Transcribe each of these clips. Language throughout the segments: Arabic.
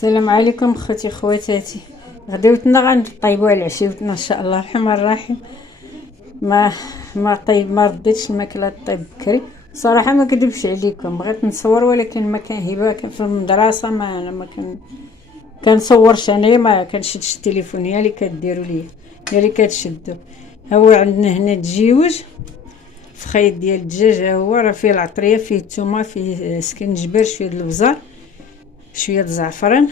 السلام عليكم اخوتي خواتاتي. غدوتنا غنطيبوها لعشيوتنا ان شاء الله الرحمن الرحيم. ما رديتش الماكله طيب بكري صراحه، ما كذبش عليكم، بغيت نصور ولكن ما كان هبه، كان في المدرسه، ما كنصورش انايا، ما كنشدش التليفون، هي اللي كديروا ليا، هي اللي كتشدو. هو عندنا هنا تجيوج في خيط ديال الدجاج، هو راه فيه العطريه، فيه الثومه، فيه سكنجبر، شويه د البزار، شويه د الزعفران،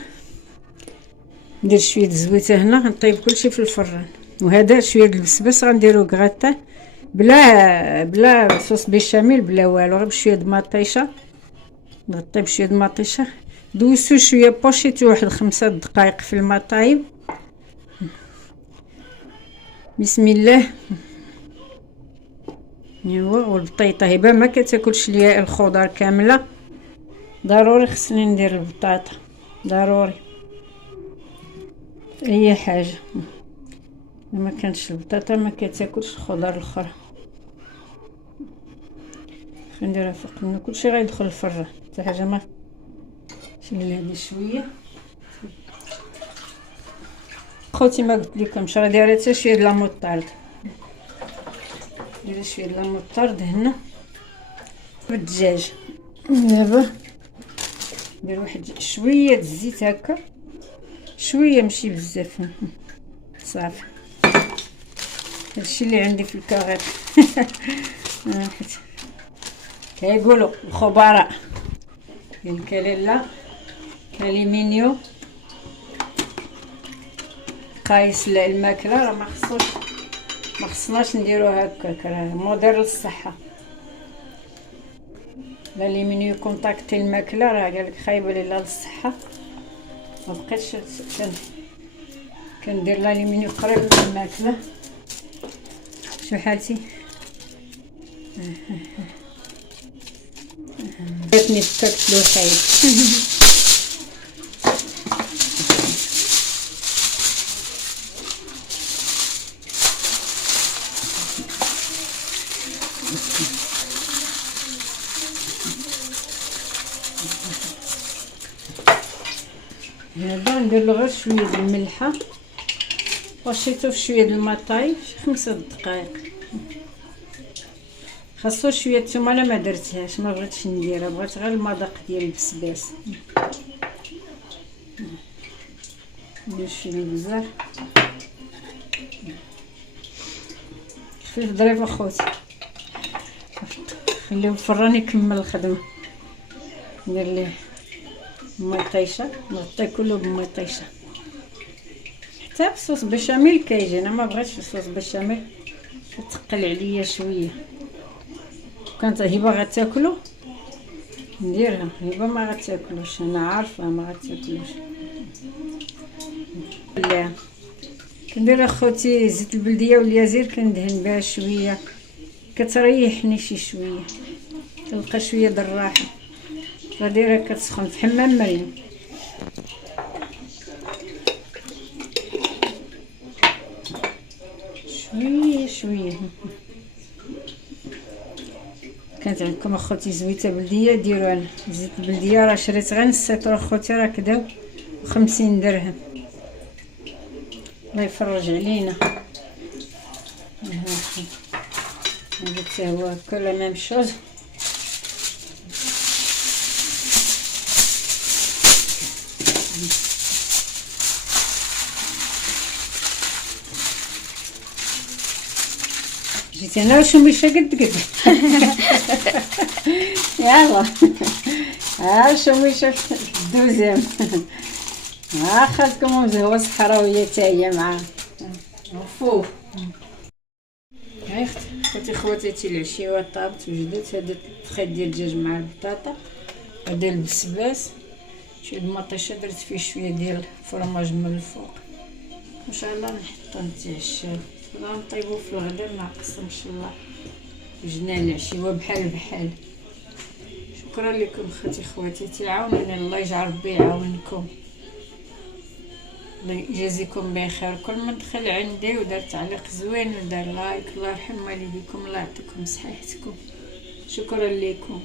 ندير شويه د الزويته هنا، غنطيب كلشي في الفران. وهذا شويه د البسباس غنديرو كغاتا بلا صوص بيشاميل بلا والو، غير بشويه د مطيشه، نطيب شويه د مطيشه، دوزتو شويه بوشيتو واحد 5 دقائق في الماء طايب. بسم الله. ايوا والبطيطه هبه ما كتاكلش ليا الخضر كامله، ضروري خصني ندير البطاطا، ضروري اي حاجه، ما كانش البطاطا ما كتاكلش الخضر الاخرى. نديرها فوق منه كلشي غيدخل الفران، حتى حاجه ما شيل هذه شويه. خوتي ما قلت لكمش راه دايره حتى شويه د لاموطارد، ندير شويه د لاموطارد هنا بالدجاج. دابا ندير واحد شويه د الزيت هكا، شويه ماشي بزاف، صافي. هادشي اللي عندي في الكاغيط. كيقولوا الخبراء الكليلا كاليمينيو قايس الماكله، راه ما خصناش نديروها هكاك، راه مضر للصحه. الالومنيوم كونتاكتي الماكله راه قالك خايبه ليها للصحه، ما بقيتش كندير الالومنيوم قريب من الماكله. شو حالتي؟ جاتني فككت له حيد. هذا ندير له غير شويه د الملحه، وشيتو في شويه د الماء طايب، شي 5 دقائق. خاصو شويه الثومه، انا ما درتهاش، ما بغيتش نديرها، بغيت غير المذاق ديال البسباس. ندير شويه البزار خفيف ظريف اخوتي، خليو الفران يكمل الخدمه. ندير ليه مطيشه، نغطي كله بمطيشه، حتى بصوص بشاميل كيجي. انا ما بغيتش الصوص بشاميل، تقل عليا شويه. كانت هبه غتاكلو نديرها، هبه ما غتاكلوش، انا عارفه ما غتاكلوش. لا كندير اخوتي زيت البلديه واليازير، كندهن بها شويه، كتريحني شي شويه، كنلقى شويه د الراحه. غاديرها كتسخن في حمام مريم. شويه كانت عندكم اخوتي زويته بلديه ديروها. زيت البلديه راه شريت غير السيتر اخوتي، راه كداو 50 درهم، الله يفرج علينا. هذا حتى هو هكا لا ميم شوز. جيت انا وشميشه قد يلا ها شميشه الدوزيام. خالتكم مزهوه صحراويه حتى هي معاه فوق. هاي اختي خواتاتي العشيوه طابت وجدت. هذا الخيط ديال الدجاج مع البطاطا، هذا البسباس، شويه المطيشه، درت فيه شويه ديال الفرماج من الفوق. ان شاء الله نحطو نتعشاو، نطيبو في الغدا ناقص ان شاء الله. وجنا العشيوه بحال. شكرا لكم اخوتي خواتاتي، عاونوني، الله يجعل ربي يعاونكم، الله يجازيكم بخير. كل من دخل عندي ودار تعليق زوين ودار لايك، الله يرحم والديكم، الله يعطيكم صحيحتكم. شكرا لكم.